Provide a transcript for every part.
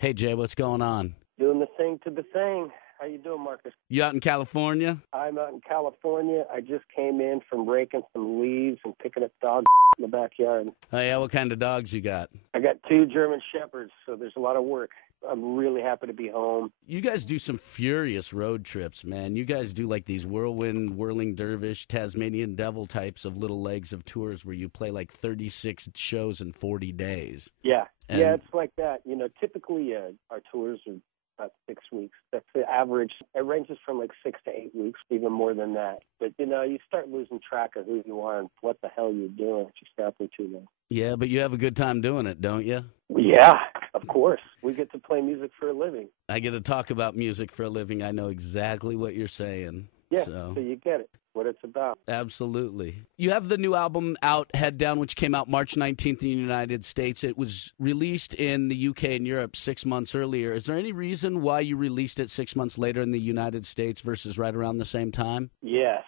Hey, Jay, what's going on? Doing the thing to the thing. How you doing, Marcus? You out in California? I'm out in California. I just came in from raking some leaves and picking up dog in the backyard. Oh, yeah, what kind of dogs you got? I got 2 German Shepherds, so there's a lot of work. I'm really happy to be home. You guys do some furious road trips, man. You guys do like these whirlwind, whirling dervish, Tasmanian devil types of little legs of tours where you play like 36 shows in 40 days. Yeah, it's like that. You know, typically our tours are about 6 weeks. That's the average. It ranges from like 6 to 8 weeks, even more than that. But, you know, you start losing track of who you are and what the hell you're doing if you stop for too long. Yeah, but you have a good time doing it, don't you? Yeah, of course. We get to play music for a living. I get to talk about music for a living. I know exactly what you're saying. Yeah, so you get it, what it's about. Absolutely. You have the new album out, Head Down, which came out March 19th in the United States. It was released in the UK and Europe 6 months earlier. Is there any reason why you released it 6 months later in the United States versus right around the same time? Yes,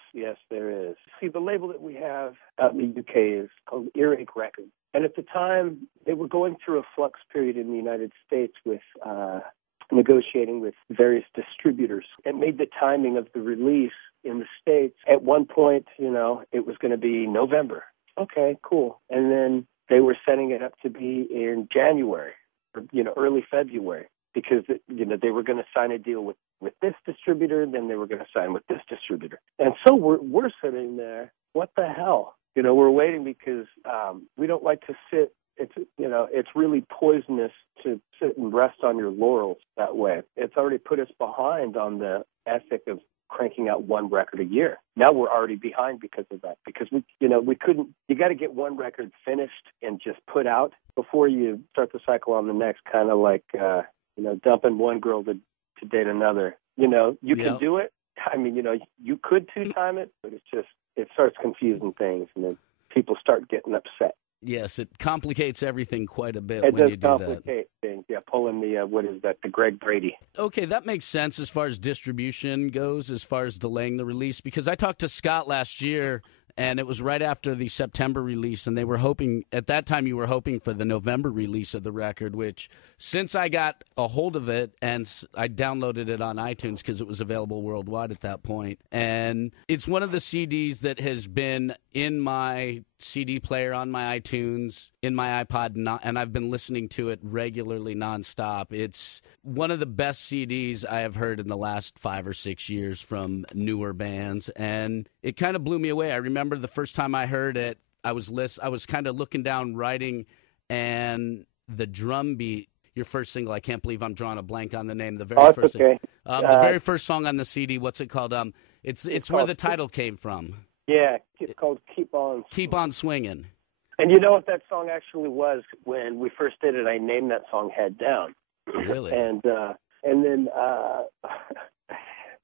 there is. See, the label that we have out in the UK is called Earache Records. And at the time, they were going through a flux period in the United States with negotiating with various distributors. It made the timing of the release in the States. At one point, you know, it was going to be November. Okay, cool. And then they were setting it up to be in January, or, you know, early February, because, you know, they were going to sign a deal with this distributor, then they were going to sign with this distributor. And so we're sitting there, what the hell? You know, we're waiting because we don't like to sit. It's really poisonous to sit and rest on your laurels that way. It's already put us behind on the ethic of cranking out one record a year. Now we're already behind because of that, because we couldn't. You got to get one record finished and just put out before you start the cycle on the next. Kind of like dumping one girl to date another. You know, you can do it. I mean, you know, you could 2-time it, but it starts confusing things, and then people start getting upset. Yes, it complicates everything quite a bit when you do that. It does complicate things. Yeah, pulling the Greg Brady. Okay, that makes sense as far as distribution goes, as far as delaying the release, because I talked to Scott last year, and it was right after the September release, and they were hoping, at that time you were hoping for the November release of the record, which since I got a hold of it and I downloaded it on iTunes because it was available worldwide at that point, and it's one of the CDs that has been in my CD player on my iTunes, in my iPod, and I've been listening to it regularly nonstop. It's one of the best CDs I have heard in the last 5 or 6 years from newer bands, and it kind of blew me away. I remember the first time I heard it, I was kind of looking down writing, and the drum beat. Your first single, I can't believe I'm drawing a blank on the name. The very first, okay. The very first song on the CD. What's it called? It's where the title came from. Yeah, it's called Keep On. Keep On Swinging. And you know what that song actually was? When we first did it, I named that song Head Down. Really? And then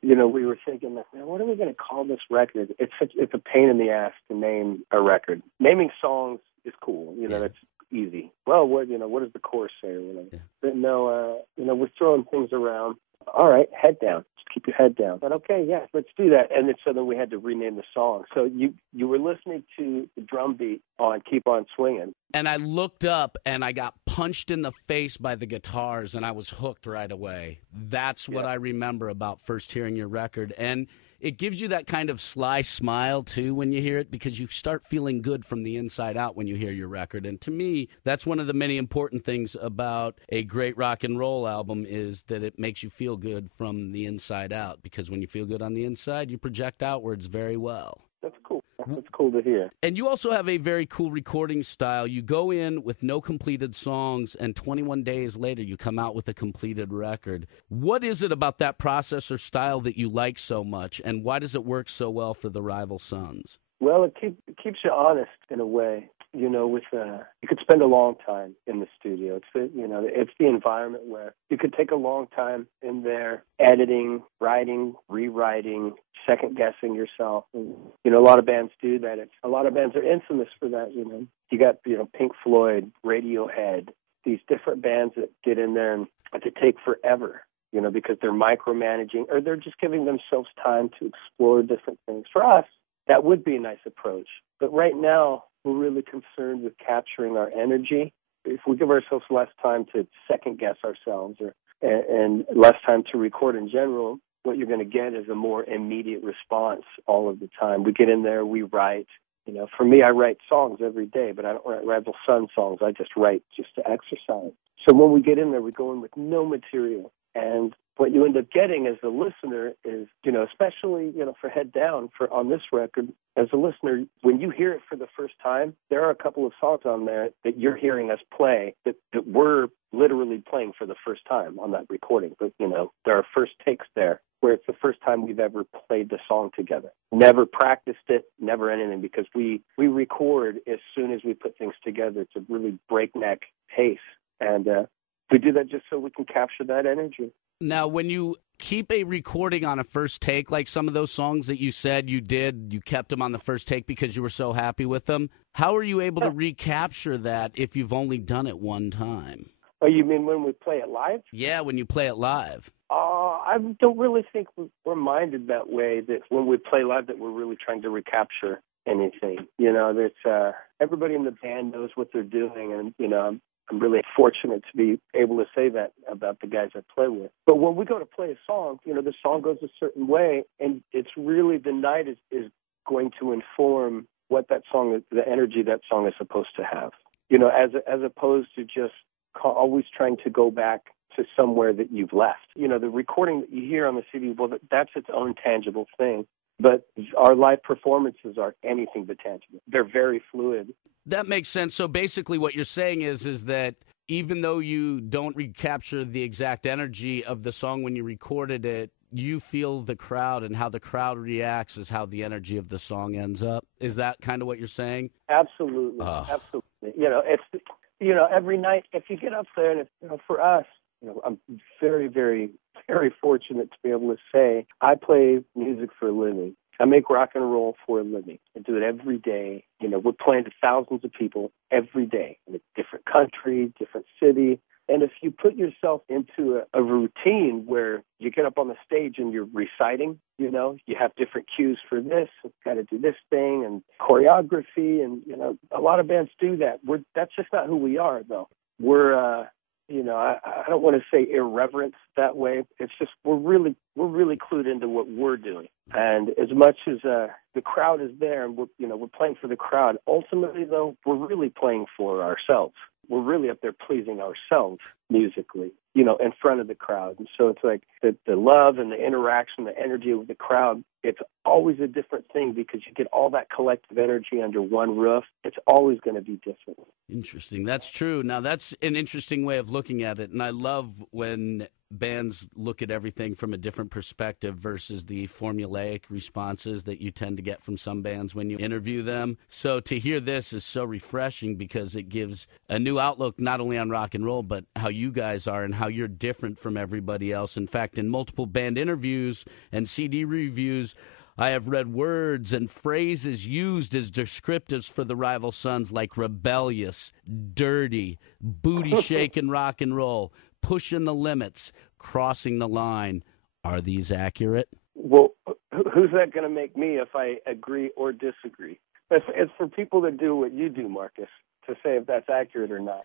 you know, we were thinking, man, what are we going to call this record? It's a pain in the ass to name a record. Naming songs is cool. You know, that's easy. Well, what does the chorus say? Yeah. But no, we're throwing things around. All right, head down. Just keep your head down. But okay, yeah, let's do that. And so then we had to rename the song. So you were listening to the drum beat on Keep On Swinging. And I looked up and I got punched in the face by the guitars and I was hooked right away. That's what I remember about first hearing your record. And it gives you that kind of sly smile, too, when you hear it, because you start feeling good from the inside out when you hear your record. And to me, that's one of the many important things about a great rock and roll album is that it makes you feel good from the inside out, because when you feel good on the inside, you project outwards very well. That's cool. That's cool to hear. And you also have a very cool recording style. You go in with no completed songs, and 21 days later, you come out with a completed record. What is it about that process or style that you like so much, and why does it work so well for the Rival Sons? Well, it keeps you honest in a way. You know, you could spend a long time in the studio. It's the environment where you could take a long time in there editing, writing, rewriting, second-guessing yourself. And, you know, a lot of bands do that. A lot of bands are infamous for that, you know. You got, Pink Floyd, Radiohead, these different bands that get in there and they take forever, because they're micromanaging or they're just giving themselves time to explore different things. For us, that would be a nice approach. But right now, we're really concerned with capturing our energy if we give ourselves less time to second guess ourselves and less time to record in general, what you're going to get is a more immediate response all of the time. We get in there, we write. For me, I write songs every day, but I don't write Rival Sun songs. I just write just to exercise. So when we get in there, we go in with no material. And what you end up getting as a listener is, especially, for Head Down, on this record, as a listener, when you hear it for the first time, there are a couple of songs on there that you're hearing us play that we're literally playing for the first time on that recording. But, there are first takes there where it's the first time we've ever played the song together. Never practiced it, never anything, because we record as soon as we put things together. It's a really breakneck pace. And we do that just so we can capture that energy. Now, when you keep a recording on a first take, like some of those songs that you said you did, you kept them on the first take because you were so happy with them, how are you able to recapture that if you've only done it one time? Oh, you mean when we play it live? Yeah, when you play it live. I don't really think we're minded that way, that when we play live that we're really trying to recapture anything. That's everybody in the band knows what they're doing, and, I'm really fortunate to be able to say that about the guys I play with. But when we go to play a song, the song goes a certain way, and it's really the night is going to inform what that song, the energy that song is supposed to have. As opposed to just always trying to go back to somewhere that you've left. The recording that you hear on the CD, well, that's its own tangible thing. But our live performances are anything but tangible. They're very fluid. That makes sense. So basically what you're saying is that even though you don't recapture the exact energy of the song when you recorded it, you feel the crowd, and how the crowd reacts is how the energy of the song ends up. Is that kind of what you're saying? Absolutely. Absolutely. It's, every night, if you get up there, and for us, I'm very, very, very fortunate to be able to say I play music for a living. I make rock and roll for a living. I do it every day. We're playing to thousands of people every day in a different country, different city. And if you put yourself into a routine where you get up on the stage and you're reciting, you have different cues for this, got to do this thing, and choreography, and, a lot of bands do that. That's just not who we are, though. We're, I don't want to say irreverent that way. It's just we're really clued into what we're doing. And as much as the crowd is there, and we're playing for the crowd, ultimately, though, we're really playing for ourselves. We're really up there pleasing ourselves musically, in front of the crowd. And so it's like the love and the interaction, the energy of the crowd, it's always a different thing because you get all that collective energy under one roof. It's always going to be different. Interesting. That's true. Now, that's an interesting way of looking at it. And I love when bands look at everything from a different perspective versus the formulaic responses that you tend to get from some bands when you interview them. So to hear this is so refreshing because it gives a new outlook not only on rock and roll, but how you guys are and how you're different from everybody else. In fact, in multiple band interviews and CD reviews, I have read words and phrases used as descriptives for the Rival Sons like rebellious, dirty, booty-shaking rock and roll, pushing the limits, crossing the line. Are these accurate? Well, who's that going to make me if I agree or disagree? It's for people that do what you do, Marcus, to say if that's accurate or not,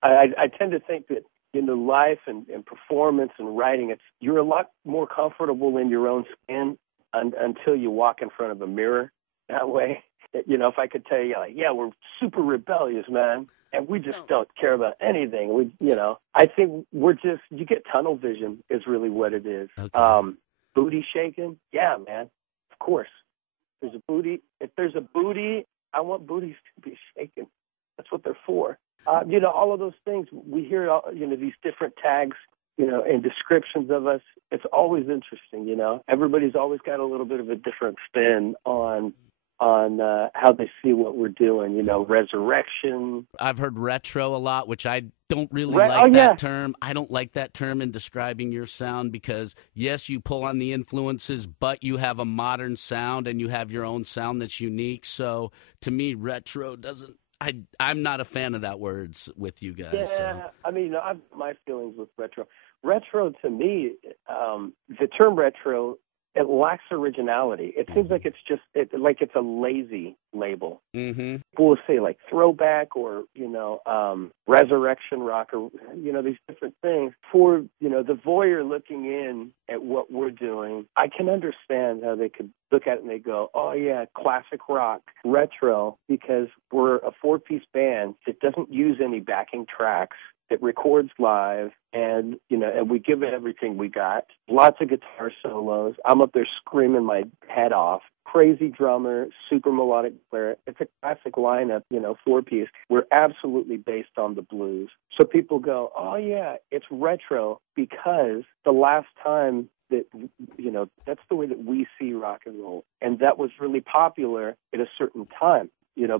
I tend to think that in the life and performance and writing, you're a lot more comfortable in your own skin until you walk in front of a mirror that way. If I could tell you, we're super rebellious, man, and we just don't care about anything. I think you get tunnel vision is really what it is. Okay. Booty shaking? Yeah, man, of course. If there's a booty, I want booties to be shaken. That's what they're for. All of those things, we hear, these different tags, and descriptions of us. It's always interesting, Everybody's always got a little bit of a different spin on how they see what we're doing, resurrection. I've heard retro a lot, which I don't really like that term. I don't like that term in describing your sound because, yes, you pull on the influences, but you have a modern sound and you have your own sound that's unique. So to me, retro doesn't, I'm not a fan of that words with you guys. Yeah, so. I mean, I've my feelings with retro. Retro to me, the term retro it lacks originality. It seems like it's a lazy label. Mm-hmm. People will say like throwback or, resurrection rock or, these different things. For, the voyeur looking in at what we're doing, I can understand how they could look at it and they go, oh yeah, classic rock, retro, because we're a 4-piece band that doesn't use any backing tracks. It records live, and we give it everything we got. Lots of guitar solos. I'm up there screaming my head off. Crazy drummer, super melodic player. It's a classic lineup, 4-piece. We're absolutely based on the blues. So people go, oh yeah, it's retro because the last time that, that's the way that we see rock and roll. And that was really popular at a certain time.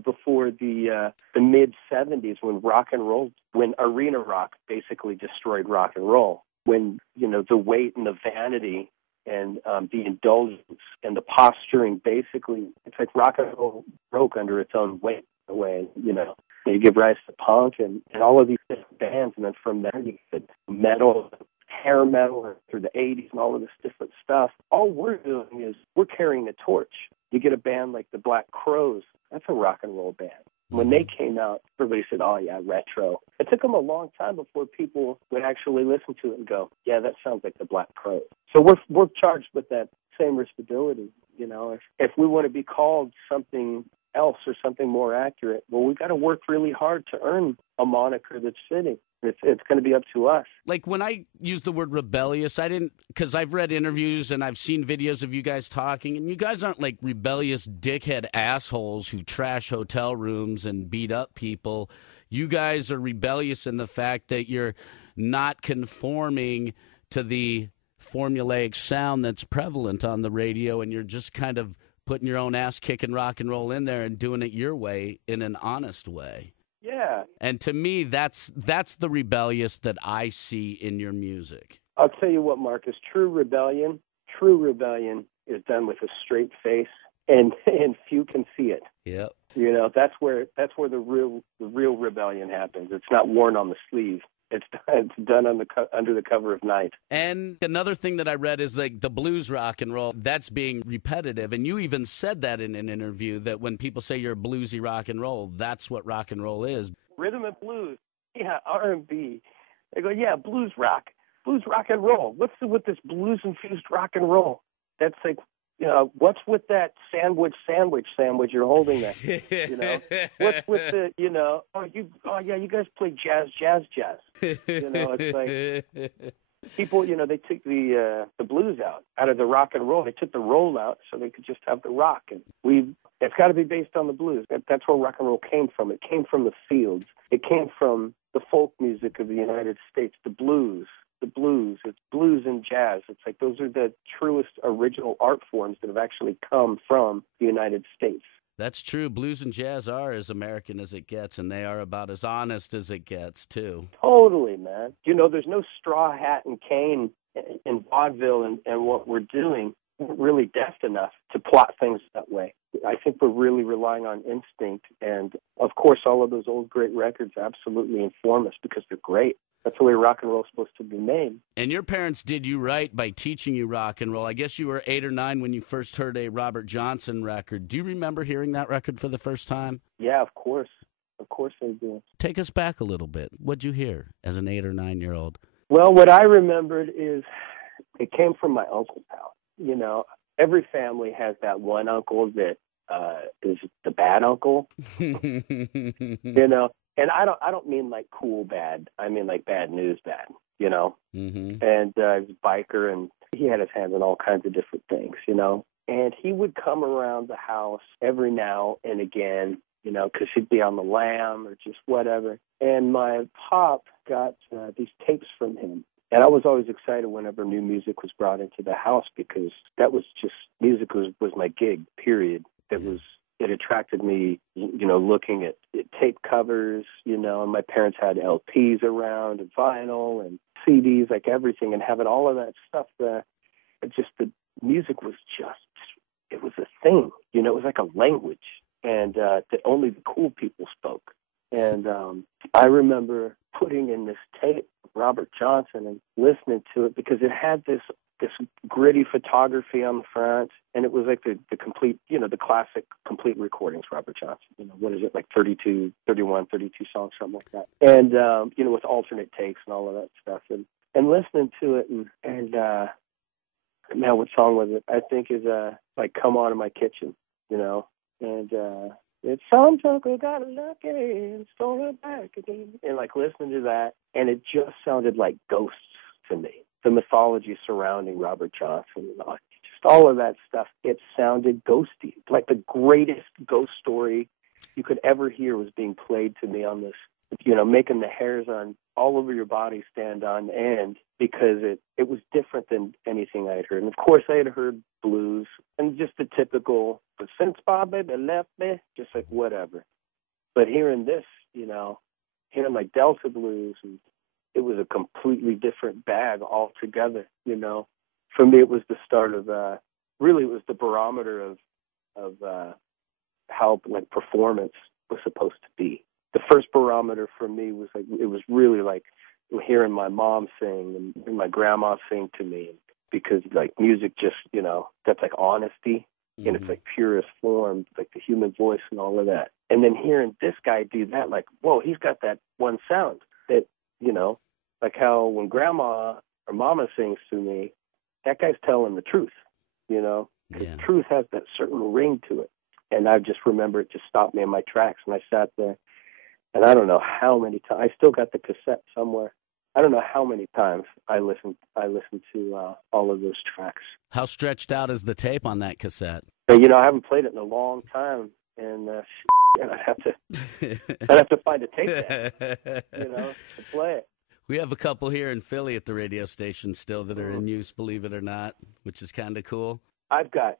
Before the mid-'70s when arena rock basically destroyed rock and roll, when, the weight and the vanity and the indulgence and the posturing basically, it's like rock and roll broke under its own weight away, They give rise to punk and all of these different bands, and then from there you get metal, hair metal through the 80s and all of this different stuff. All we're doing is we're carrying the torch. You get a band like the Black Crowes, that's a rock and roll band. When they came out, everybody said, oh, yeah, retro. It took them a long time before people would actually listen to it and go, yeah, that sounds like the Black Crowes. So we're charged with that same responsibility. If we want to be called something else or something more accurate, well, we've got to work really hard to earn a moniker that's fitting. It's going to be up to us. Like when I use the word rebellious, because I've read interviews and I've seen videos of you guys talking, and you guys aren't like rebellious dickhead assholes who trash hotel rooms and beat up people. You guys are rebellious in the fact that you're not conforming to the formulaic sound that's prevalent on the radio, and you're just kind of putting your own ass-kicking rock and roll in there and doing it your way in an honest way. Yeah. And to me, that's the rebellious that I see in your music. I'll tell you what, Marcus, true rebellion is done with a straight face, and few can see it. Yep. That's where the real rebellion happens. It's not worn on the sleeve. It's done under the cover of night. And another thing that I read is like the blues rock and roll, that's being repetitive. And you even said that in an interview, that when people say you're bluesy rock and roll, that's what rock and roll is. Rhythm and blues, yeah, R&B. They go, yeah, blues rock and roll. What's with this blues-infused rock and roll? That's like, what's with that sandwich you're holding there? What's with the, you guys play jazz. It's like people, they took the blues out of the rock and roll. They took the roll out so they could just have the rock. And it's got to be based on the blues. That's where rock and roll came from. It came from the fields. It came from the folk music of the United States, the blues. It's blues and jazz. It's like those are the truest original art forms that have actually come from the United States. That's true. Blues and jazz are as American as it gets, and they are about as honest as it gets, too. Totally, man. There's no straw hat and cane in vaudeville and what we're doing. We're really deft enough to plot things that way. I think we're really relying on instinct. And, of course, all of those old great records absolutely inform us because they're great. That's the way rock and roll is supposed to be made. And your parents did you right by teaching you rock and roll. I guess you were 8 or 9 when you first heard a Robert Johnson record. Do you remember hearing that record for the first time? Yeah, of course. Of course I do. Take us back a little bit. What'd you hear as an 8 or 9-year-old? Well, what I remembered is it came from my uncle's house. Every family has that one uncle that is the bad uncle. And I don't mean like cool bad. I mean like bad news bad, Mm-hmm. And he's a biker, and he had his hands in all kinds of different things, And he would come around the house every now and again, because he'd be on the lam or just whatever. And my pop got these tapes from him. And I was always excited whenever new music was brought into the house because that was just, music was my gig, period. It attracted me, looking at tape covers, and my parents had LPs around and vinyl and CDs, like everything, and having all of that stuff there. The music was it was a thing, it was like a language, and that only the cool people spoke. And I remember putting in this tape Robert Johnson and listening to it because it had this gritty photography on the front, and it was like the complete, the classic complete recordings, Robert Johnson. What is it, like 32 songs, something like that. And, with alternate takes and all of that stuff. And listening to it, and man, what song was it? I think is like Come On in My Kitchen, and it's some joker got lucky and stole it back again. And like listening to that, and it just sounded like ghosts to me. The mythology surrounding Robert Johnson, just all of that stuff, it sounded ghosty. Like the greatest ghost story you could ever hear was being played to me on this, making the hairs on all over your body stand on end because it was different than anything I had heard. And of course I had heard blues and just the typical, but since Bob baby left me, just like whatever. But hearing this, hearing like Delta blues, and it was a completely different bag altogether, For me, it was the start of, really it was the barometer of how like performance was supposed to be. The first barometer for me was like, it was really like hearing my mom sing and my grandma sing to me, because like music just, that's like honesty in its like purest form, like the human voice and all of that. And then hearing this guy do that, like, whoa, he's got that one sound that, like how when grandma or mama sings to me, that guy's telling the truth, The truth has that certain ring to it. And I just remember it just stopped me in my tracks, and I sat there. And I don't know how many times, I still got the cassette somewhere. I don't know how many times I listened to all of those tracks. How stretched out is the tape on that cassette? I haven't played it in a long time, and I'd have to find a tape deck, to play it. We have a couple here in Philly at the radio station still that are in use, believe it or not, which is kind of cool. I've got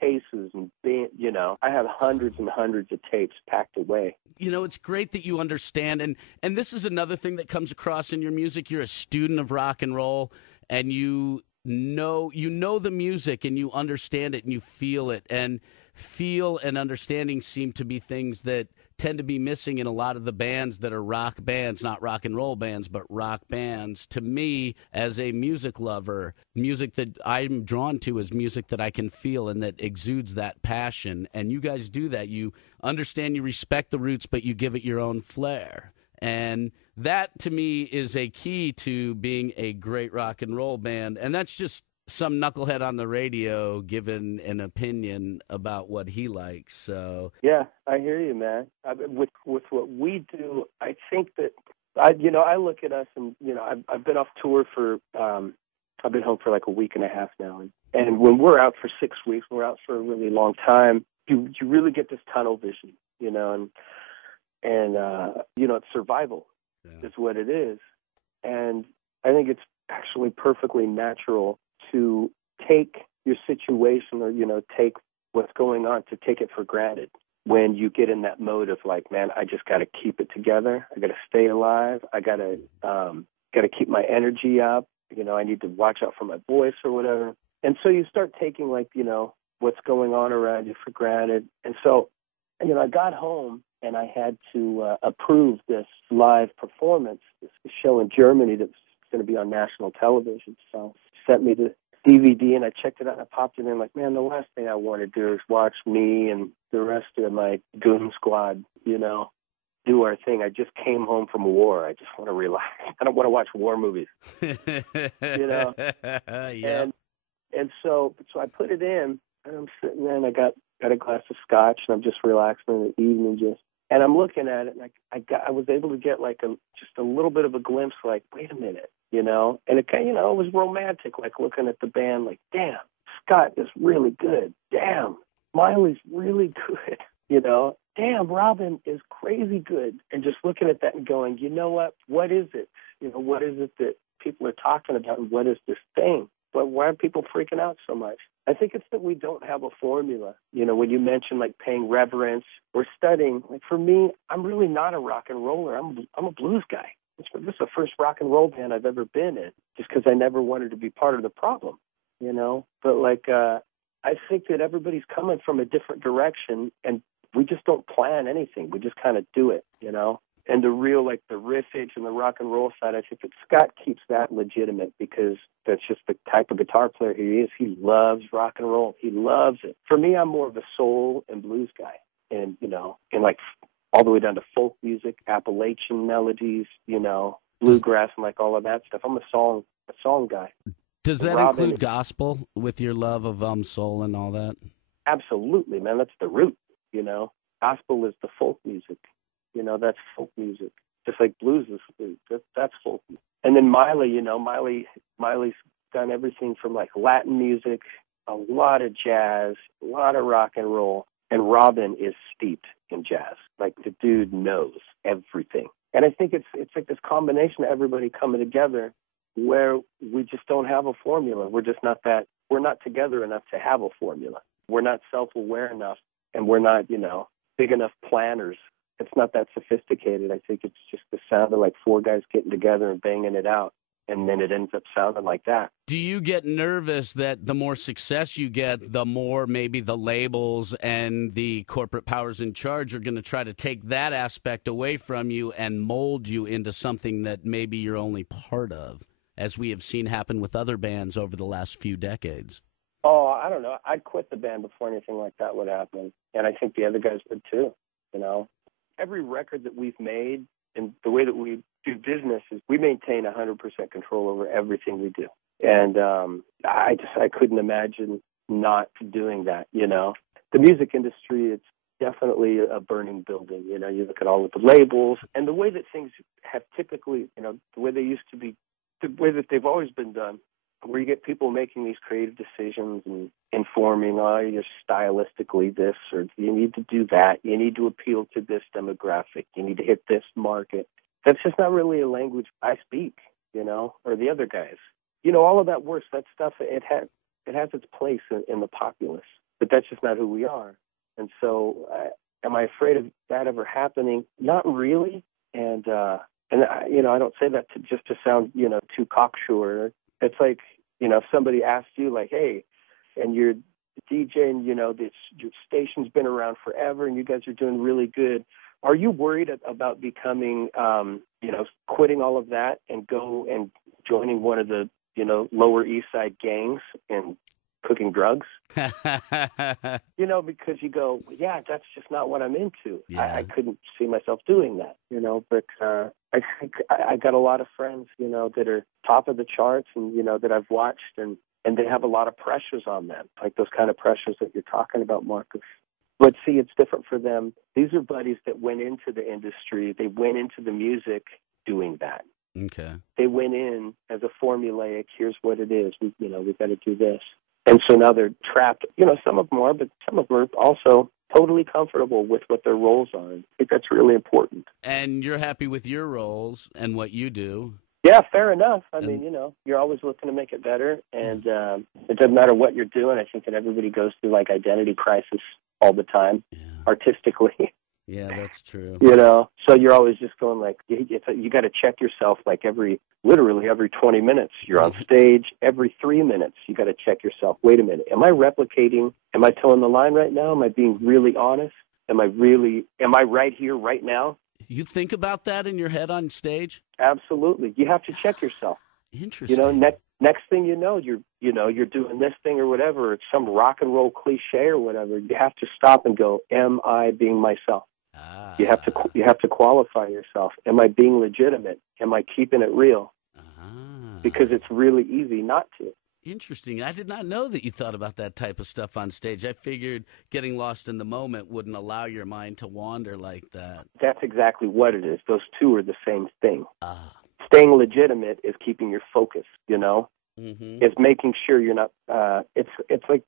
cases and I have hundreds and hundreds of tapes packed away. It's great that you understand, and this is another thing that comes across in your music. You're a student of rock and roll, and you know the music, and you understand it, and you feel it, and feel and understanding seem to be things that tend to be missing in a lot of the bands that are rock bands, not rock and roll bands, but rock bands. To me, as a music lover, music that I'm drawn to is music that I can feel and that exudes that passion. And you guys do that. You understand, you respect the roots, but you give it your own flair. And that, to me, is a key to being a great rock and roll band. And that's just some knucklehead on the radio giving an opinion about what he likes. So yeah, I hear you, man. With what we do, I think that I look at us, and I've been off tour for I've been home for like a week and a half now, and when we're out for 6 weeks, we're out for a really long time. You really get this tunnel vision, and it's survival is what it is, and I think it's actually perfectly natural to take your situation or, take what's going on, to take it for granted when you get in that mode of like, man, I just got to keep it together. I got to stay alive. I got to keep my energy up. I need to watch out for my voice or whatever. And so you start taking like, what's going on around you for granted. And so, I got home and I had to approve this live performance, this show in Germany that was going to be on national television. So sent me the DVD, and I checked it out, and I popped it in like, man, the last thing I want to do is watch me and the rest of my goon squad, do our thing. I just came home from war. I just want to relax. I don't want to watch war movies, Yeah. And so I put it in, and I'm sitting there, and I got a glass of scotch, and I'm just relaxing in the evening, and I'm looking at it, and I was able to get like just a little bit of a glimpse, like, wait a minute, and it kind of, it was romantic, like looking at the band, like, damn, Scott is really good. Damn, Miley's really good. Damn, Robin is crazy good. And just looking at that and going, you know what is it? What is it that people are talking about, and what is this thing? But why are people freaking out so much? I think it's that we don't have a formula. When you mention like paying reverence or studying, like for me, I'm really not a rock and roller. I'm a blues guy. This is the first rock and roll band I've ever been in, just because I never wanted to be part of the problem, But like, I think that everybody's coming from a different direction, and we just don't plan anything. We just kind of do it, and the real, like the riffage and the rock and roll side, I think that Scott keeps that legitimate because that's just the type of guitar player he is. He loves rock and roll. He loves it. For me, I'm more of a soul and blues guy, and and like all the way down to folk music, Appalachian melodies, bluegrass, and like all of that stuff. I'm a song guy. Does that include gospel with your love of soul and all that? Absolutely, man. That's the root. Gospel is the folk music. That's folk music. Just like blues is that's folk. And then Miley's done everything from like Latin music, a lot of jazz, a lot of rock and roll. And Robin is steeped in jazz. Like the dude knows everything. And I think it's like this combination of everybody coming together where we just don't have a formula. We're not together enough to have a formula. We're not self-aware enough, and we're not, big enough planners. It's not that sophisticated. I think it's just the sound of like four guys getting together and banging it out, and then it ends up sounding like that. Do you get nervous that the more success you get, the more maybe the labels and the corporate powers in charge are going to try to take that aspect away from you and mold you into something that maybe you're only part of, as we have seen happen with other bands over the last few decades? Oh, I don't know. I'd quit the band before anything like that would happen. And I think the other guys would too, Every record that we've made and the way that we do business is we maintain 100% control over everything we do. And I couldn't imagine not doing that, The music industry, it's definitely a burning building. You look at all of the labels and the way that things have typically, the way they used to be, the way that they've always been done, where you get people making these creative decisions and informing, you're stylistically this, or you need to do that. You need to appeal to this demographic. You need to hit this market. That's just not really a language I speak, or the other guys. All of that works, that stuff, it has its place in the populace, but that's just not who we are. And so am I afraid of that ever happening? Not really. And I don't say that to sound, too cocksure. It's like, if somebody asks you like, hey, and you're DJing, your station's been around forever and you guys are doing really good. Are you worried about becoming, quitting all of that and go and joining one of the, Lower East Side gangs and cooking drugs? Because you go, yeah, that's just not what I'm into. Yeah. I couldn't see myself doing that, but I think I got a lot of friends, that are top of the charts and, that I've watched and they have a lot of pressures on them, like those kind of pressures that you're talking about, Marcus. But see, it's different for them. These are buddies that went into the industry. They went into the music doing that. Okay. They went in as a formulaic, here's what it is. We've got to do this. And so now they're trapped. Some of them are, but some of them are also totally comfortable with what their roles are. I think that's really important. And you're happy with your roles and what you do? Yeah, fair enough. I mean, you're always looking to make it better. And it doesn't matter what you're doing. I think that everybody goes through like identity crisis all the time, artistically. Yeah, that's true. So you're always just going like, you got to check yourself like literally every 20 minutes. You're on stage every 3 minutes. You got to check yourself. Wait a minute. Am I replicating? Am I towing the line right now? Am I being really honest? Am I right here, right now? You think about that in your head on stage? Absolutely. You have to check yourself. Interesting. Next thing you're doing this thing or whatever. It's some rock and roll cliche or whatever. You have to stop and go, am I being myself? You have to qualify yourself. Am I being legitimate? Am I keeping it real? Because it's really easy not to. Interesting. I did not know that you thought about that type of stuff on stage. I figured getting lost in the moment wouldn't allow your mind to wander like that. That's exactly what it is. Those two are the same thing. Staying legitimate is keeping your focus, Mm-hmm. It's making sure you're not it's like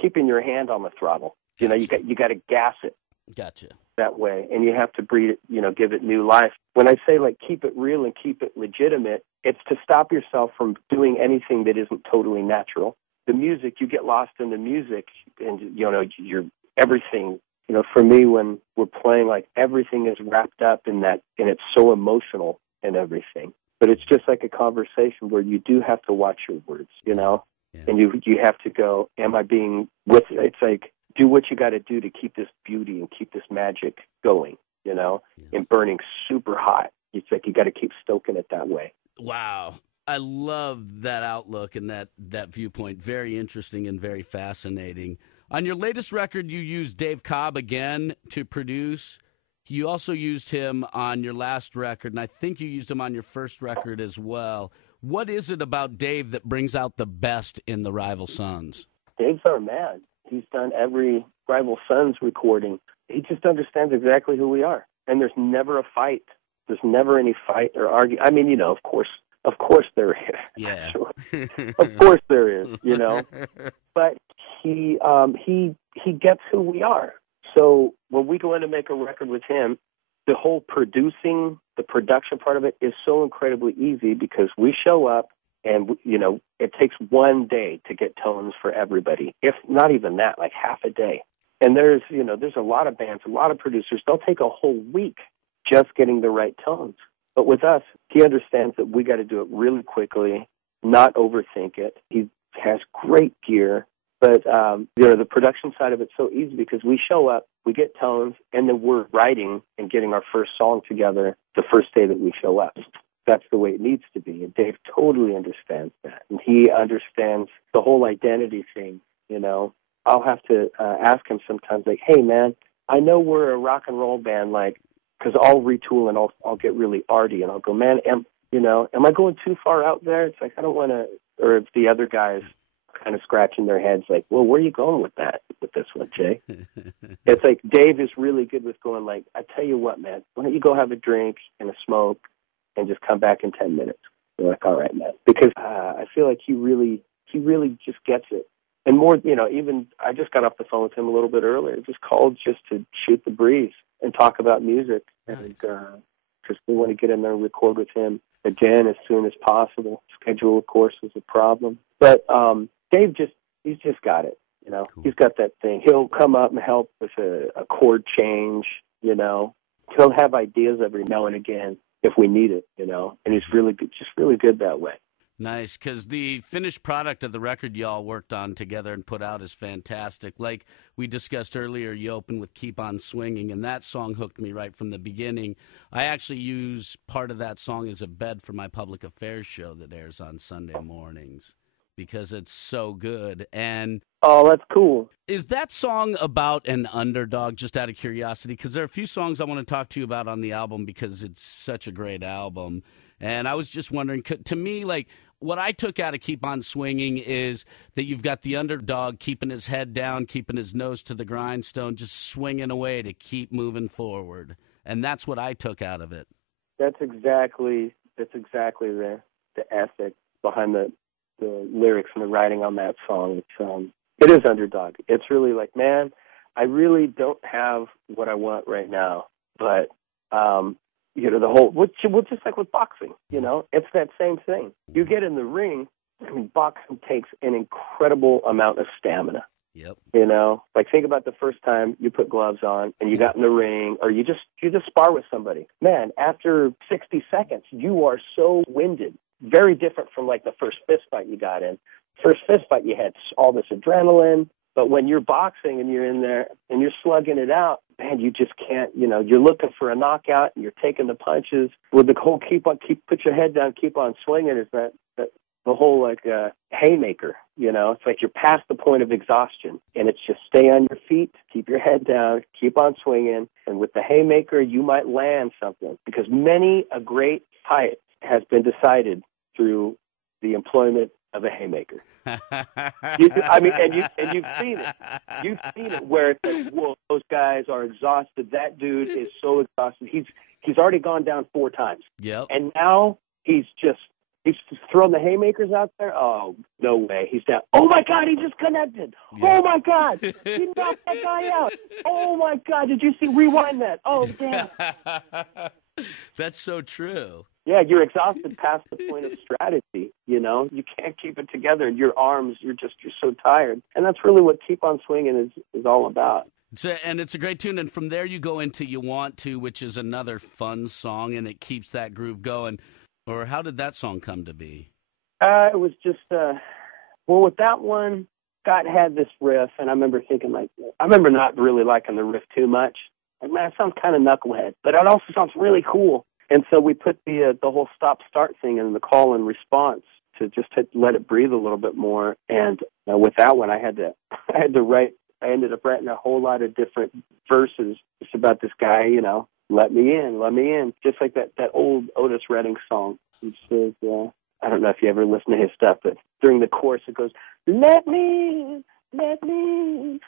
keeping your hand on the throttle. Gotcha. You got to gas it. Gotcha. That way, and you have to breathe it, give it new life. When I say like keep it real and keep it legitimate, it's to stop yourself from doing anything that isn't totally natural. The music, you get lost in the music, and you're everything. For me, when we're playing, like everything is wrapped up in that, and it's so emotional and everything. But it's just like a conversation where you do have to watch your words, Yeah. and you have to go, am I being with? It's like, do what you got to do to keep this beauty and keep this magic going. and burning super hot. It's like you got to keep stoking it that way. Wow. I love that outlook and that viewpoint. Very interesting and very fascinating. On your latest record, you used Dave Cobb again to produce. You also used him on your last record, and I think you used him on your first record as well. What is it about Dave that brings out the best in the Rival Sons? Dave's our man. He's done every Rival Sons recording. He just understands exactly who we are. And there's never a fight. There's never any fight or argue. I mean, of course there is. Yeah. Of course there is, But he gets who we are. So when we go in to make a record with him, the whole the production part of it is so incredibly easy because we show up and, it takes one day to get tones for everybody. If not even that, like half a day. And there's a lot of bands, a lot of producers, they'll take a whole week just getting the right tones. But with us, he understands that we got to do it really quickly, not overthink it. He has great gear. But, the production side of it's so easy because we show up, we get tones, and then we're writing and getting our first song together the first day that we show up. That's the way it needs to be. And Dave totally understands that. And he understands the whole identity thing, I'll have to ask him sometimes, like, hey, man, I know we're a rock and roll band, because I'll retool and I'll get really arty, and I'll go, man, am I going too far out there? It's like, I don't want to, or if the other guys kind of scratching their heads like, well, where are you going with this one, Jay? It's like Dave is really good with going like, I tell you what, man, why don't you go have a drink and a smoke and just come back in 10 minutes? You're like, all right, man. Because I feel like he really just gets it. And more, even I just got off the phone with him a little bit earlier, just called just to shoot the breeze and talk about music. Nice. And because we want to get in there and record with him again as soon as possible. Schedule, of course, is a problem. But Dave he's just got it, Cool. He's got that thing. He'll come up and help with a chord change, He'll have ideas every now and again if we need it, And he's really good, just really good that way. Nice, because the finished product of the record y'all worked on together and put out is fantastic. Like we discussed earlier, you opened with Keep On Swinging, and that song hooked me right from the beginning. I actually use part of that song as a bed for my public affairs show that airs on Sunday mornings because it's so good. And oh, that's cool. Is that song about an underdog, just out of curiosity? Because there are a few songs I want to talk to you about on the album because it's such a great album. And I was just wondering, to me, what I took out of Keep On Swinging is that you've got the underdog keeping his head down, keeping his nose to the grindstone, just swinging away to keep moving forward. And that's what I took out of it. That's exactly the ethic behind the lyrics and the writing on that song. It is underdog. It's really like, man, I really don't have what I want right now, but the whole, just like with boxing, it's that same thing. You get in the ring, boxing takes an incredible amount of stamina. Yep. Think about the first time you put gloves on and you got in the ring or you just spar with somebody. Man, after 60 seconds, you are so winded. Very different from the first fist fight you got in. First fist fight, you had all this adrenaline. But when you're boxing and you're in there and you're slugging it out, man, you just can't, you're looking for a knockout and you're taking the punches. With the whole put your head down, keep on swinging is that the whole haymaker, it's like you're past the point of exhaustion and it's just stay on your feet, keep your head down, keep on swinging. And with the haymaker, you might land something because many a great fight has been decided through the employment of a haymaker. You've seen it. You've seen it where it's like, whoa, those guys are exhausted. That dude is so exhausted. He's already gone down 4 times. Yep. And now he's thrown the haymakers out there. Oh, no way. He's down. Oh, my God, he just connected. Yep. Oh, my God. He knocked that guy out. Oh, my God. Did you see? Rewind that. Oh, damn. That's so true. Yeah, you're exhausted past the point of strategy, You can't keep it together. Your arms, you're so tired. And that's really what Keep On Swinging is all about. And it's a great tune. And from there you go into You Want To, which is another fun song, and it keeps that groove going. Or how did that song come to be? It was just, with that one, Scott had this riff, and I remember thinking I remember not really liking the riff too much. Like, man, it sounds kind of knucklehead, but it also sounds really cool. And so we put the whole stop-start thing in the call and response to just let it breathe a little bit more. And with that one, I had to write. I ended up writing a whole lot of different verses just about this guy, let me in, just like that old Otis Redding song. He says, I don't know if you ever listen to his stuff, but during the chorus it goes, let me in, let me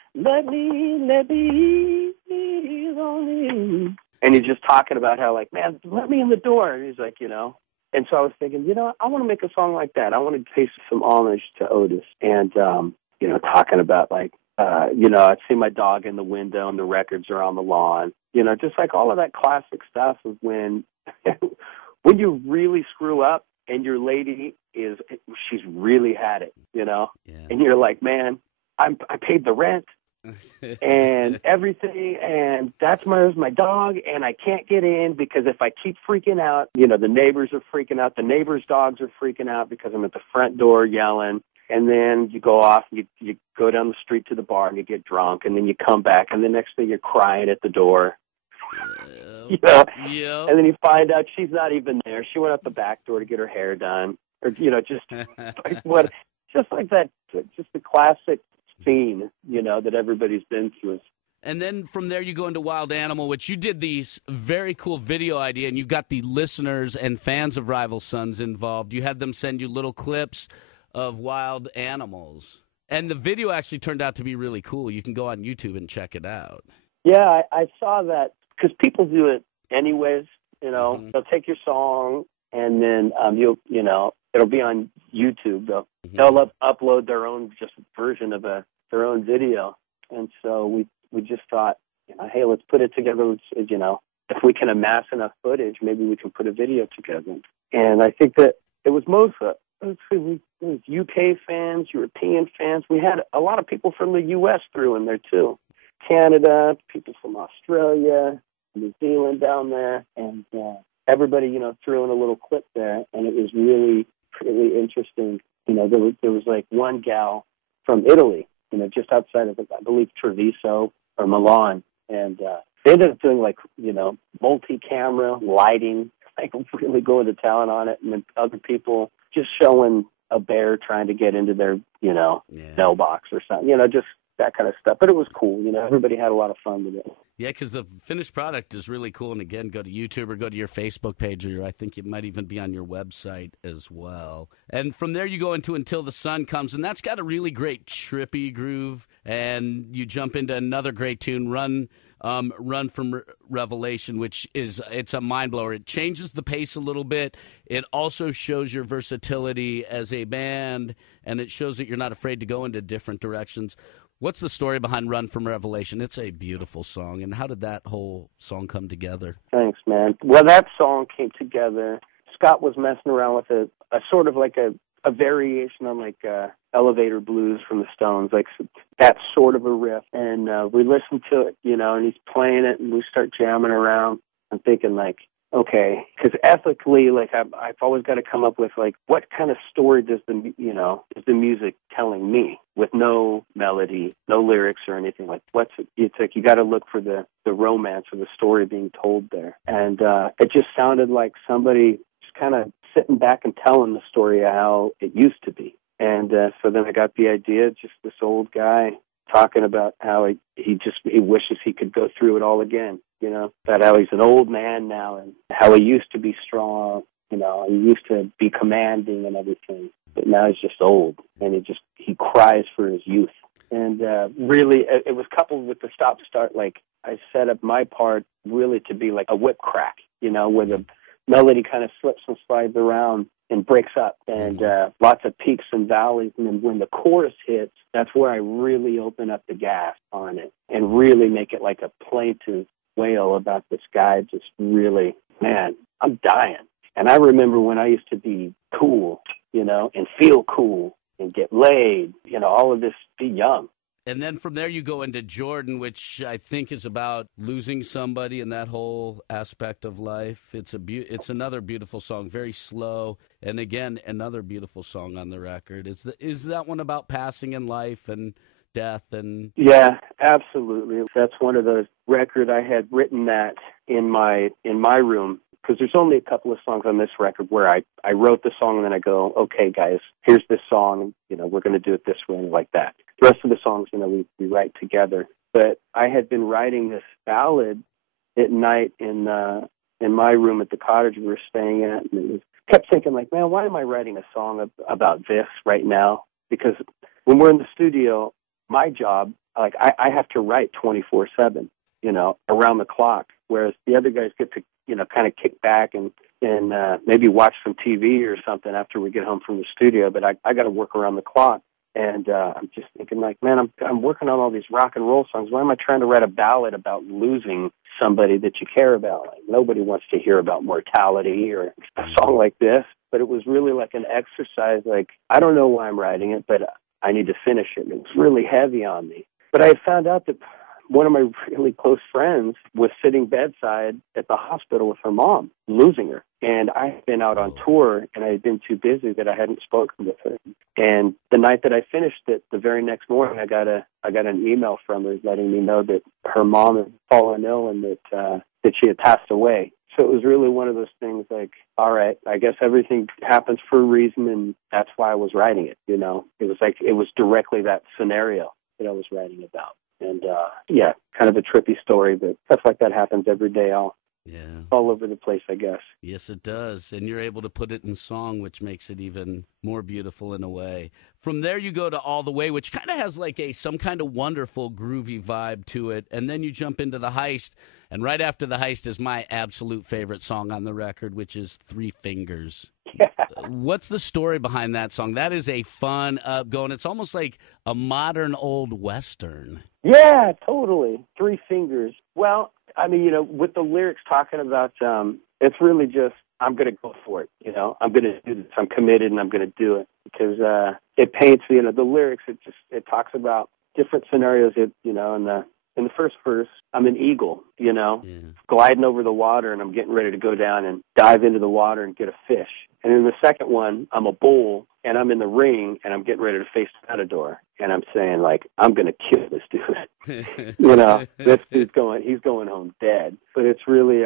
in. And he's just talking about how, like, man, let me in the door. And he's like, And so I was thinking, I want to make a song like that. I want to pay some homage to Otis. And, talking about, like, I'd see my dog in the window and the records are on the lawn. Just like all of that classic stuff of when you really screw up and your lady she's really had it, Yeah. And you're like, man, I paid the rent and everything, and that's my dog, and I can't get in because if I keep freaking out, the neighbors are freaking out, the neighbors' dogs are freaking out because I'm at the front door yelling. And then you go off, and you go down the street to the bar, and you get drunk, and then you come back, and the next thing you're crying at the door. Yeah. And then you find out she's not even there. She went out the back door to get her hair done, or just like that, just the classic scene, that everybody's been through. And then from there you go into Wild Animal, which you did these very cool video idea, and you got the listeners and fans of Rival Sons involved. You had them send you little clips of wild animals. And the video actually turned out to be really cool. You can go on YouTube and check it out. Yeah, I saw that because people do it anyways. Mm-hmm. They'll take your song and then it'll be on YouTube. They'll upload their own just version of their own video. And so we just thought, hey, let's put it together. If we can amass enough footage, maybe we can put a video together. And I think that it was UK fans, European fans. We had a lot of people from the U.S. through in there, too. Canada, people from Australia, New Zealand down there. And everybody, threw in a little clip there. And it was really, really interesting. There was like one gal from Italy, just outside of, I believe, Treviso or Milan. And they ended up doing, like, multi-camera lighting, like really going to town on it. And then other people just showing a bear trying to get into their, mailbox or something, just that kind of stuff. But it was cool. Everybody had a lot of fun with it. Yeah, because the finished product is really cool. And again, go to YouTube or go to your Facebook page, or I think it might even be on your website as well. And from there, you go into Until the Sun Comes, and that's got a really great trippy groove. And you jump into another great tune, Run from Revelation, which it's a mind blower. It changes the pace a little bit. It also shows your versatility as a band, and it shows that you're not afraid to go into different directions. What's the story behind Run from Revelation? It's a beautiful song, and how did that whole song come together? Thanks, man. Well, that song came together. Scott was messing around with a sort of like a variation on like Elevator Blues from the Stones, like that sort of a riff. And we listened to it, and he's playing it, and we start jamming around. I'm thinking, like, okay, because ethically, like, I've always got to come up with, like, what kind of story is the music telling me, with no melody, no lyrics or anything? Like, it's like you got to look for the romance or the story being told there. And it just sounded like somebody just kind of sitting back and telling the story of how it used to be. And so then I got the idea, just this old guy talking about how he wishes he could go through it all again, about how he's an old man now and how he used to be strong, he used to be commanding and everything, but now he's just old, and he cries for his youth. And really, it was coupled with the stop-start, like I set up my part really to be like a whip crack, where the melody kind of slips and slides around and breaks up, and lots of peaks and valleys. And then when the chorus hits, that's where I really open up the gas on it and really make it like a plaintive wail about this guy just really, man, I'm dying. And I remember when I used to be cool, and feel cool and get laid, all of this, be young. And then from there you go into Jordan, which I think is about losing somebody and that whole aspect of life. It's another beautiful song, very slow, and again another beautiful song on the record. Is that one about passing in life and death. And yeah, absolutely. That's one of those records. I had written that in my room, because there's only a couple of songs on this record where I wrote the song and then I go, okay, guys, here's this song, we're going to do it this way and like that. The rest of the songs, we write together. But I had been writing this ballad at night in my room at the cottage we were staying at, and kept thinking, like, man, why am I writing a song about this right now? Because when we're in the studio, my job, like, I have to write 24/7, around the clock, whereas the other guys get to, kind of kick back and maybe watch some TV or something after we get home from the studio. But I got to work around the clock. And I'm just thinking, like, man, I'm working on all these rock and roll songs. Why am I trying to write a ballad about losing somebody that you care about? Like, nobody wants to hear about mortality or a song like this. But it was really like an exercise. Like, I don't know why I'm writing it, but I need to finish it. And it was really heavy on me. But I found out that one of my really close friends was sitting bedside at the hospital with her mom, losing her. And I had been out on tour, and I had been too busy that I hadn't spoken with her. And the night that I finished it, the very next morning, I got an email from her letting me know that her mom had fallen ill and that she had passed away. So it was really one of those things like, all right, I guess everything happens for a reason, and that's why I was writing it, It was like, it was directly that scenario that I was writing about. And, yeah, kind of a trippy story, but stuff like that happens every day all over the place, I guess. Yes, it does. And you're able to put it in song, which makes it even more beautiful in a way. From there, you go to All the Way, which kind of has like some kind of wonderful groovy vibe to it. And then you jump into The Heist. And right after The Heist is my absolute favorite song on the record, which is Three Fingers. Yeah. What's the story behind that song? That is a fun, upgoing, it's almost like a modern old Western. Yeah, totally. Three Fingers. Well, I mean, with the lyrics talking about, it's really just, I'm going to go for it. I'm going to do this. I'm committed and I'm going to do it because it paints, the lyrics. It talks about different scenarios. In the first verse, I'm an eagle, gliding over the water, and I'm getting ready to go down and dive into the water and get a fish. And in the second one, I'm a bull, and I'm in the ring, and I'm getting ready to face the matador. And I'm saying, like, I'm going to kill this dude. This dude's he's going home dead. But it's really,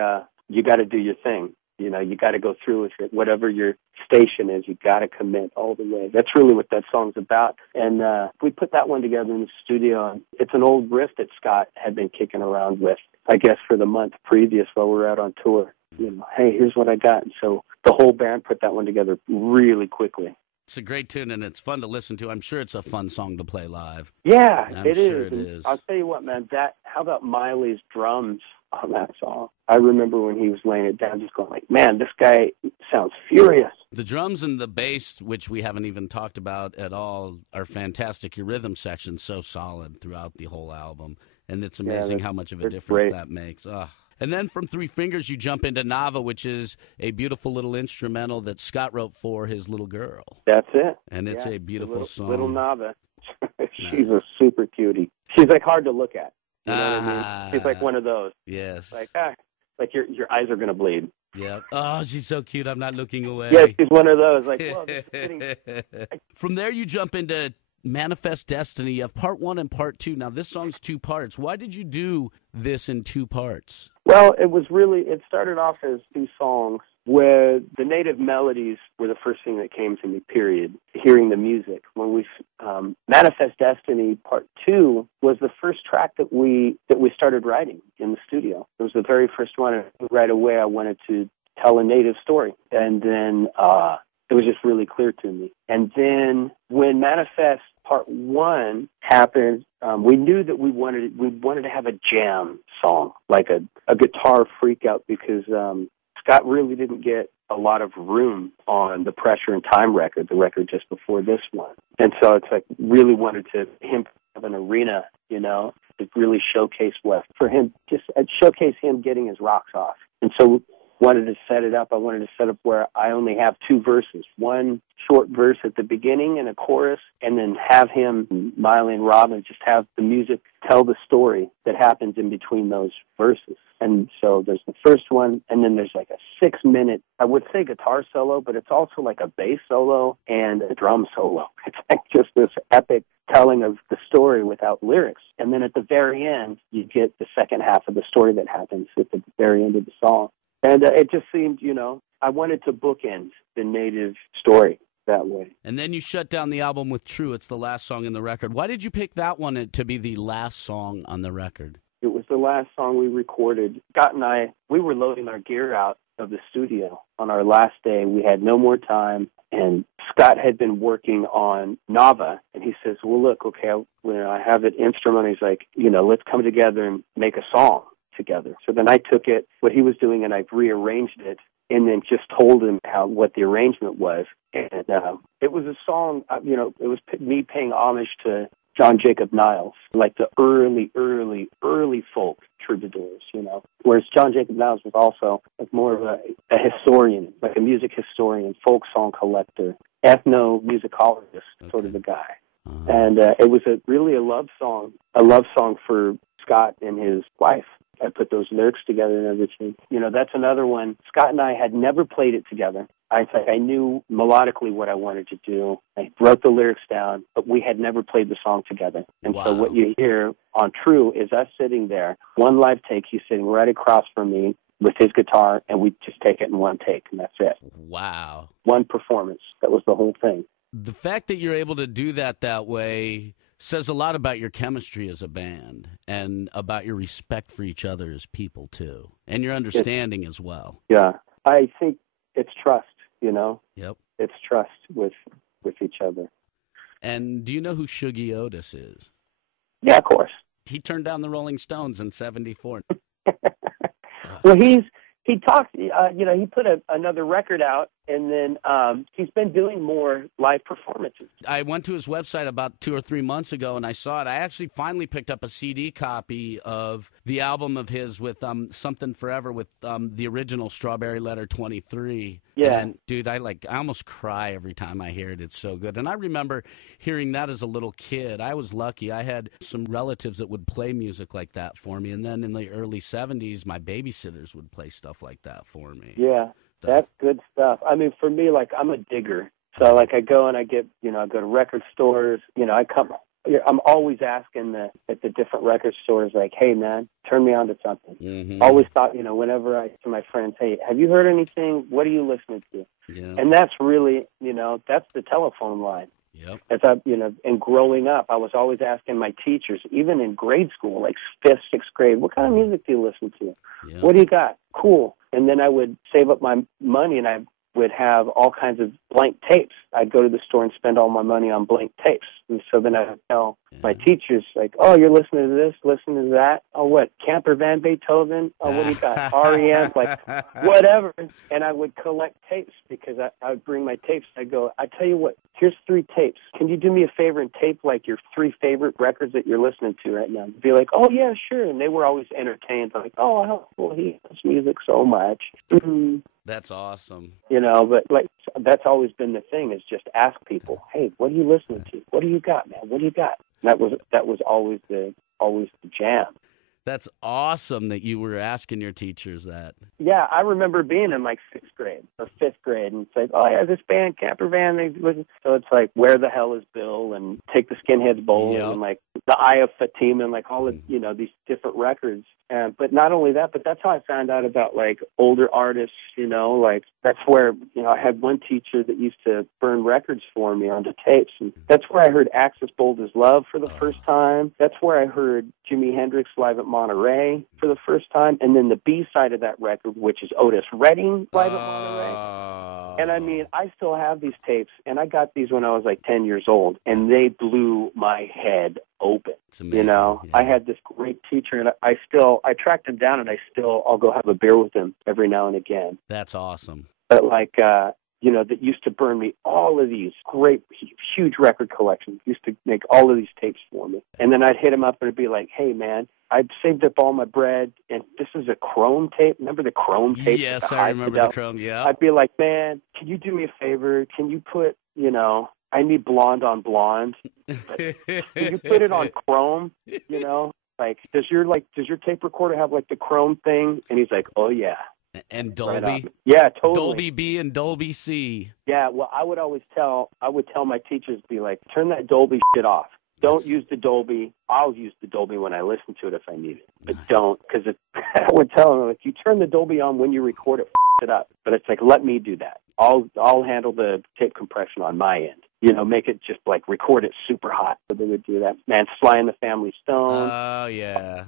you got to do your thing. You got to go through with it. Whatever your station is, you got to commit all the way. That's really what that song's about. And we put that one together in the studio. And it's an old riff that Scott had been kicking around with, I guess, for the month previous while we were out on tour. Hey, here's what I got. And so the whole band put that one together really quickly. It's a great tune, and it's fun to listen to. I'm sure it's a fun song to play live. Yeah, it is. It is. I'll tell you what, man, how about Miley's drums on that song? I remember when he was laying it down, just going like, man, this guy sounds furious. The drums and the bass, which we haven't even talked about at all, are fantastic. Your rhythm section's so solid throughout the whole album, and it's amazing how much of a difference that makes. And then from Three Fingers, you jump into Nava, which is a beautiful little instrumental that Scott wrote for his little girl. That's it. And it's a beautiful song. Little Nava. She's a super cutie. She's like hard to look at. You know what I mean? She's like one of those. Yes. Like your eyes are going to bleed. Yep. Oh, she's so cute. I'm not looking away. Yeah, she's one of those. Like, whoa, this is kidding. From there, you jump into Manifest Destiny. You have part 1 and part 2. Now, this song's 2 parts. Why did you do this in 2 parts? Well, it started off as 2 songs where the native melodies were the first thing that came to me, period, hearing the music. When we Manifest Destiny Part 2 was the first track that we started writing in the studio. It was the very first one, and right away I wanted to tell a native story. And then it was just really clear to me. And then when Manifest Part 1 happened, we knew that we wanted to have a jam song, like a guitar freak out, because Scott really didn't get a lot of room on the Pressure and Time record, the record just before this one. And so it's like really wanted him have an arena, to really showcase for him, just showcase him getting his rocks off. And so wanted to set it up. I wanted to set up where I only have two verses, one short verse at the beginning and a chorus, and then have him, Miley and Robin, just have the music tell the story that happens in between those verses. And so there's the first one, and then there's like a 6-minute, I would say guitar solo, but it's also like a bass solo and a drum solo. It's like just this epic telling of the story without lyrics. And then at the very end, you get the second half of the story that happens at the very end of the song. And it just seemed, I wanted to bookend the Native story that way. And then you shut down the album with True. It's the last song in the record. Why did you pick that one to be the last song on the record? It was the last song we recorded. Scott and I, we were loading our gear out of the studio on our last day. We had no more time, and Scott had been working on Nava, and he says, well, look, okay, I have an instrument. He's like, let's come together and make a song together. So then I took it, what he was doing, and I rearranged it, and then just told him what the arrangement was. And it was a song, it was me paying homage to John Jacob Niles, like the early folk troubadours, Whereas John Jacob Niles was also like more of a historian, like a music historian, folk song collector, ethnomusicologist sort of a guy. And it was really a love song for Scott and his wife. I put those lyrics together and everything. That's another one. Scott and I had never played it together. I knew melodically what I wanted to do. I wrote the lyrics down, but we had never played the song together. And wow. So what you hear on True is us sitting there, one live take. He's sitting right across from me with his guitar, and we just take it in one take, and that's it. Wow. One performance. That was the whole thing. The fact that you're able to do that way says a lot about your chemistry as a band and about your respect for each other as people, too, and your understanding as well. Yeah. I think it's trust, Yep. It's trust with each other. And do you know who Shuggie Otis is? Yeah, of course. He turned down the Rolling Stones in 1974. Well, he talked, he put another record out, and then he's been doing more live performances. I went to his website about 2 or 3 months ago, and I saw it. I actually finally picked up a CD copy of the album of his with Something Forever with the original Strawberry Letter 23. Yeah. And, dude, I almost cry every time I hear it. It's so good. And I remember hearing that as a little kid. I was lucky. I had some relatives that would play music like that for me. And then in the early 70s, my babysitters would play stuff like that for me. Yeah. That's good stuff. I mean, for me, I'm a digger. So, I go and I get, I go to record stores. I'm always asking at the different record stores, like, hey, man, turn me on to something. Mm-hmm. Always thought, whenever I to my friends, hey, have you heard anything? What are you listening to? Yeah. And that's really, that's the telephone line. Yep. As and growing up, I was always asking my teachers, even in grade school, like 5th, 6th grade, what kind of music do you listen to? Yeah. What do you got? Cool. And then I would save up my money, and I would have all kinds of blank tapes. I'd go to the store and spend all my money on blank tapes. And so then I would tell my teachers, like, oh, you're listening to this, listening to that. Oh, what? Camper Van Beethoven? Oh, what do you got? REM? Like, whatever. And I would collect tapes because I would bring my tapes. I'd go, I tell you what, here's 3 tapes. Can you do me a favor and tape, like, your 3 favorite records that you're listening to right now? And be like, oh, yeah, sure. And they were always entertained. Like, oh, how cool. He loves music so much. Mm-hmm. That's awesome. But that's always been the thing, is just ask people, hey, what are you listening to? What do you got, man? What do you got? And that was always the jam. That's awesome that you were asking your teachers that. Yeah, I remember being in 6th grade or 5th grade, and it's like, oh yeah, this band, Camper Van, they listen. So it's like, Where the Hell is Bill, and Take the Skinheads Bowling, and The Eye of Fatima, and all of these different records. But not only that, but that's how I found out about older artists. That's where I had one teacher that used to burn records for me onto tapes, and that's where I heard Axis Bold as Love for the first time. That's where I heard Jimi Hendrix live at Monterey for the first time, and then the B side of that record, which is Otis Redding live at Monterey. And I mean, I still have these tapes, and I got these when I was 10 years old, and they blew my head open. It's amazing. Yeah. I had this great teacher, and I tracked him down, and I'll go have a beer with him every now and again. That's awesome. But that used to burn me all of these great, huge record collections, used to make all of these tapes for me. And then I'd hit him up and it'd be like, hey, man, I've saved up all my bread, and this is a chrome tape. Remember the chrome tape? Yes, I remember the chrome, yeah. I'd be like, man, can you do me a favor? Can you put, I need blonde on blonde. But can you put it on chrome, Like, does your tape recorder have, like, the chrome thing? And he's like, oh, yeah. And Dolby? Right, yeah, totally. Dolby B and Dolby C. Yeah, well, I would tell my teachers, be like, turn that Dolby shit off. Don't use the Dolby. I'll use the Dolby when I listen to it if I need it. But don't, because I would tell them, if you turn the Dolby on when you record it, it up. But it's like, let me do that. I'll handle the tape compression on my end. Make it just like record it super hot. So they would do that. Man, Sly and the Family Stone. Oh, yeah.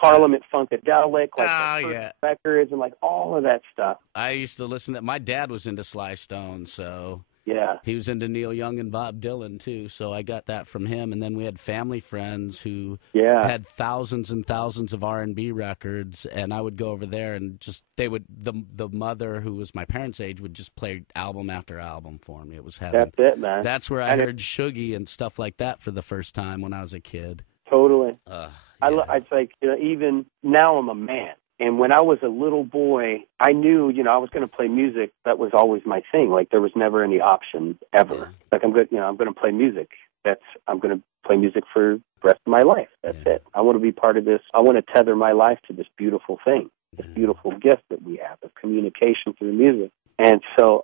Parliament Funkadelic, like yeah. records and like all of that stuff. I used to listen to, my dad was into Sly Stone, so yeah. He was into Neil Young and Bob Dylan, too, so I got that from him. And then we had family friends who had thousands and thousands of R&B records, and I would go over there and the mother, who was my parents' age, would just play album after album for me. It was heaven. That's it, man. That's where I heard Shuggy and stuff like that for the first time when I was a kid. Totally. Yeah. It's like, even now I'm a man. And when I was a little boy, I knew, I was going to play music. That was always my thing. Like, there was never any option ever. Yeah. Like, I'm going to play music. I'm going to play music for the rest of my life. That's it. I want to be part of this. I want to tether my life to this beautiful thing, this beautiful gift that we have of communication through music. And so,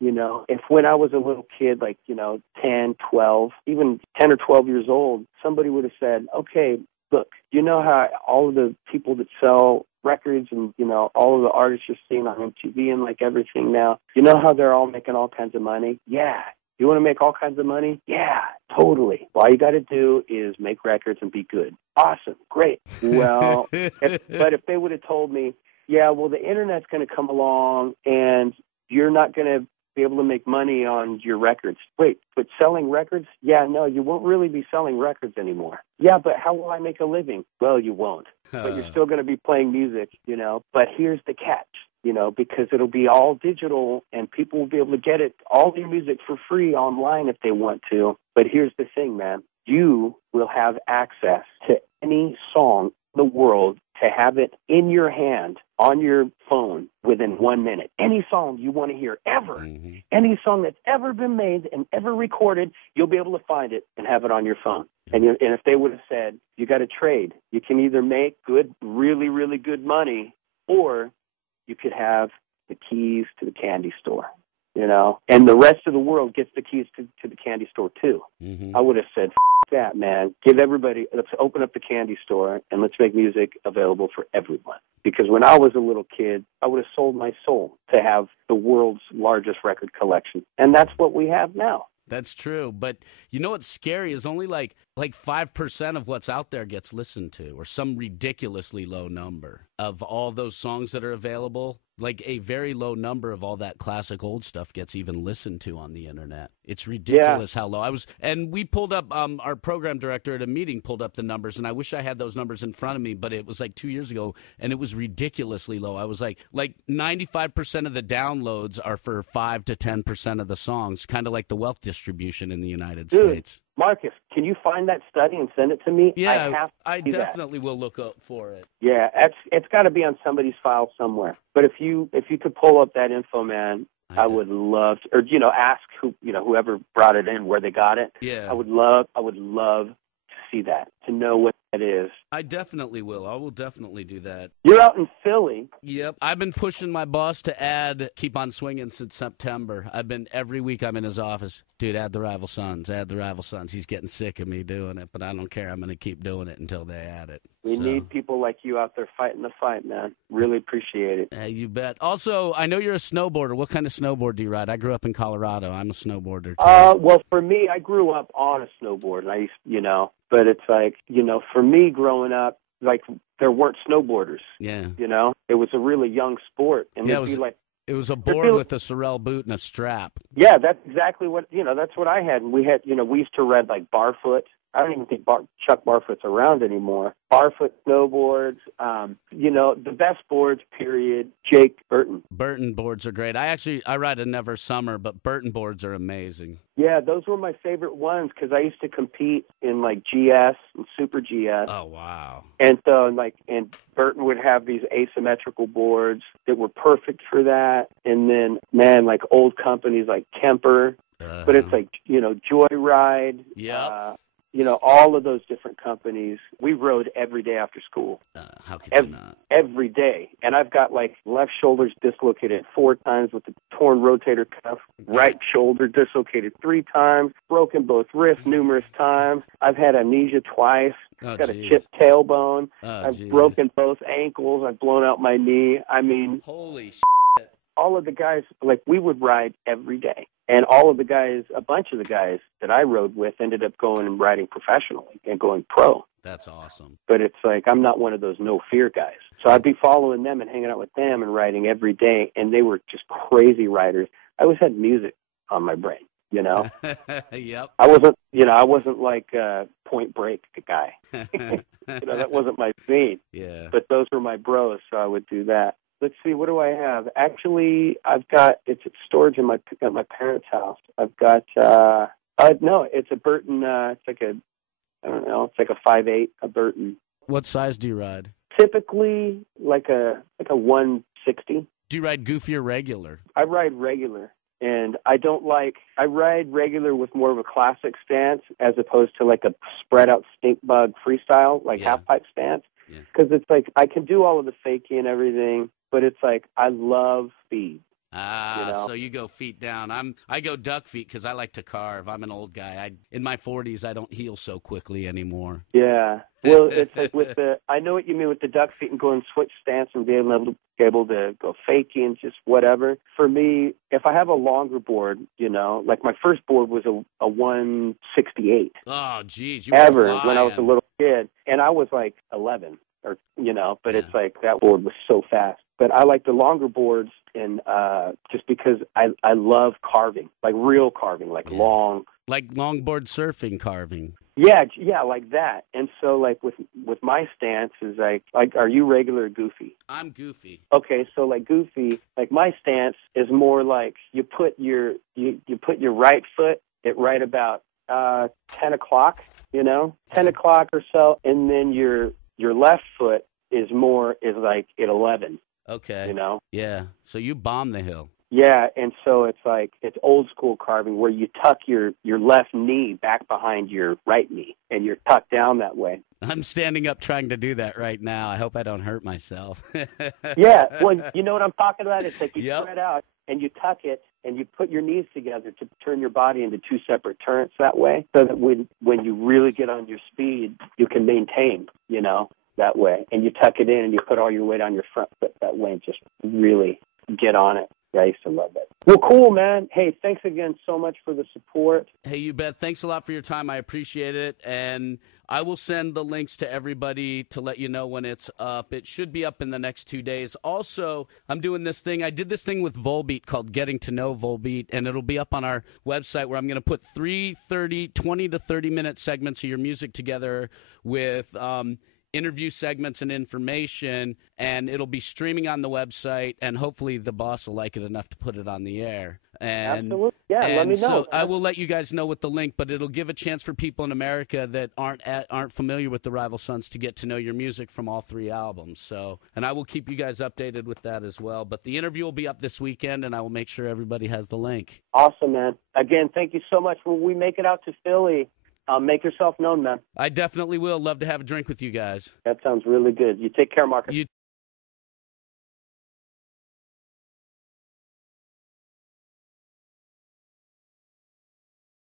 if when I was a little kid, like, 10, 12, even 10 or 12 years old, somebody would have said, okay, look, you know how all of the people that sell records and, all of the artists you're seeing on MTV and like everything now, how they're all making all kinds of money? Yeah. You want to make all kinds of money? Yeah, totally. All you got to do is make records and be good. Awesome. Great. Well, if they would have told me, yeah, well, the internet's going to come along and you're not going to be able to make money on your records. Wait, but selling records? Yeah, no, you won't really be selling records anymore. Yeah, but how will I make a living? Well, you won't. But you're still going to be playing music, But here's the catch, because it'll be all digital and people will be able to get all your music for free online if they want to. But here's the thing, man. You will have access to any song in the world, to have it in your hand on your phone within 1 minute. Any song you want to hear ever, any song that's ever been made and ever recorded, you'll be able to find it and have it on your phone. And if they would have said, you got to trade, you can either make good, really, really good money, or you could have the keys to the candy store, and the rest of the world gets the keys to the candy store too. I would have said, that, man. Let's open up the candy store and let's make music available for everyone. Because when I was a little kid, I would have sold my soul to have the world's largest record collection. And that's what we have now. That's true. But what's scary is only like 5% of what's out there gets listened to, or some ridiculously low number of all those songs that are available. Like a very low number of all that classic old stuff gets even listened to on the internet. It's ridiculous how low. And we pulled up, our program director at a meeting pulled up the numbers, and I wish I had those numbers in front of me, but it was like 2 years ago, and it was ridiculously low. I was like 95% of the downloads are for 5 to 10% of the songs, kind of like the wealth distribution in the United States. Marcus, can you find that study and send it to me? Yeah, I definitely will look up for it. Yeah, it's got to be on somebody's file somewhere. But if you could pull up that info, man, I would love to, or ask whoever brought it in where they got it. Yeah, I would love to see that, to know what that is. I definitely will. I will definitely do that. You're out in Philly. Yep. I've been pushing my boss to add Keep On Swinging since September. Every week I'm in his office. Dude, add the Rival Sons. Add the Rival Sons. He's getting sick of me doing it, but I don't care. I'm going to keep doing it until they add it. We need people like you out there fighting the fight, man. Really appreciate it. You bet. Also, I know you're a snowboarder. What kind of snowboard do you ride? I grew up in Colorado. I'm a snowboarder, too. Well, for me, I grew up on a snowboard, and I used, but it's like, for me growing up, like, there weren't snowboarders. Yeah. It was a really young sport. And it was a board with a Sorel boot and a strap. Yeah, that's exactly what, that's what I had. And we had, we used to ride like barfoot. I don't even think Chuck Barfoot's around anymore. Barfoot snowboards, the best boards, period, Jake Burton. Burton boards are great. I ride a Never Summer, but Burton boards are amazing. Yeah, those were my favorite ones because I used to compete in like GS and Super GS. Oh, wow. And so and Burton would have these asymmetrical boards that were perfect for that. And then, man, like old companies like Kemper, but it's like, Joyride. Yep. All of those different companies. We rode every day after school. How could you not? Every day. And I've got like left shoulders dislocated 4 times with a torn rotator cuff, right shoulder dislocated 3 times, broken both wrists numerous times. I've had amnesia twice. Got a chipped tailbone. I've broken both ankles. I've blown out my knee. I mean, holy shit. All of the guys, like we would ride every day. And all of the guys, a bunch of the guys that I rode with ended up going and riding professionally and going pro. That's awesome. But it's like, I'm not one of those no fear guys. So I'd be following them and hanging out with them and riding every day. And they were just crazy riders. I always had music on my brain, Yep. I wasn't like Point Break guy. That wasn't my scene. Yeah. But those were my bros, so I would do that. Let's see, what do I have? Actually, it's at storage at my parents' house. I've got, it's a Burton, it's like a 5.8, a Burton. What size do you ride? Typically, like a 160. Do you ride goofy or regular? I ride regular. And I ride regular with more of a classic stance as opposed to like a spread out stink bug freestyle, like half pipe stance. Because it's like, I can do all of the fakie and everything, but it's like, I love speed. So you go feet down. I go duck feet because I like to carve. I'm an old guy. In my 40s, I don't heal so quickly anymore. Yeah. Well, it's like I know what you mean with the duck feet and going switch stance and being able to go fakie and just whatever. For me, if I have a longer board, like my first board was a 168. Oh, geez. You ever when I was a little kid. And I was like 11 but it's like that board was so fast. But I like the longer boards and just because I love carving, like real carving, like long. Like longboard surfing carving. Yeah, like that. And so like with my stance is like are you regular or goofy? I'm goofy. Okay, so like goofy, like my stance is more like you put your right foot at right about 10 o'clock, 10 o'clock or so, and then your left foot is like at 11. Okay. Yeah. So you bomb the hill. Yeah, and so it's like it's old school carving where you tuck your left knee back behind your right knee and you're tucked down that way. I'm standing up trying to do that right now. I hope I don't hurt myself. Yeah, well, you know what I'm talking about? It's like you spread out and you tuck it and you put your knees together to turn your body into 2 separate turrets that way so that when you really get on your speed, you can maintain, that way. And you tuck it in and you put all your weight on your front foot that way and just really get on it. Yeah, I used to love it. Well, cool, man. Hey, thanks again so much for the support. Hey, you bet. Thanks a lot for your time. I appreciate it. And I will send the links to everybody to let you know when it's up. It should be up in the next 2 days. Also, I'm doing this thing. I did this thing with Volbeat called Getting to Know Volbeat, and it'll be up on our website where I'm going to put 20 to 30-minute segments of your music together with interview segments and information, and it'll be streaming on the website, and hopefully the boss will like it enough to put it on the air. And, absolutely. Yeah, let me know. So I will let you guys know with the link, but it'll give a chance for people in America that aren't familiar with the Rival Sons to get to know your music from all 3 albums. So, and I will keep you guys updated with that as well. But the interview will be up this weekend, and I will make sure everybody has the link. Awesome, man. Again, thank you so much. When we make it out to Philly, make yourself known, man. I definitely will. Love to have a drink with you guys. That sounds really good. You take care, Marcus.